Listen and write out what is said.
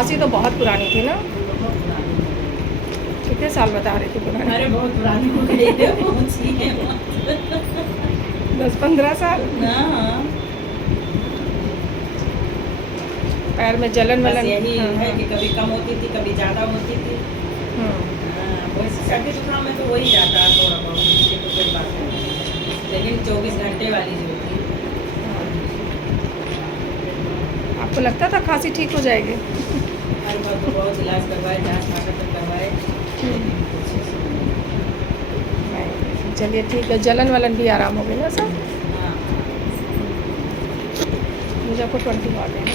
खांसी तो बहुत पुरानी थी ना? बहुत पुरानी हो गई। कितने साल बता रही थी पुरानी? अरे बहुत पुरानी हो गई है, पहुंची है 10-15 साल। हाँ। पैर में जलन बस वलन? यही हाँ, है हाँ। कि कभी कम होती थी, कभी ज़्यादा होती थी। वैसे सर्दी जुकाम में तो हो ही जाता है थोड़ा बहुत, ये तो कोई बात नहीं, लेकिन 24 घंटे वाली जो थी। आपको लगता था खांसी ठीक हो जाएगी? हर बार तो बहुत इलाज करवाए, जाँच माटा तक करवाए, लेकिन कुछ ऐसा नहीं। नहीं, चलिए ठीक है। जलन वलन भी आराम हो गई ना सब? हाँ। मुझे आपको 20 वाट है ना?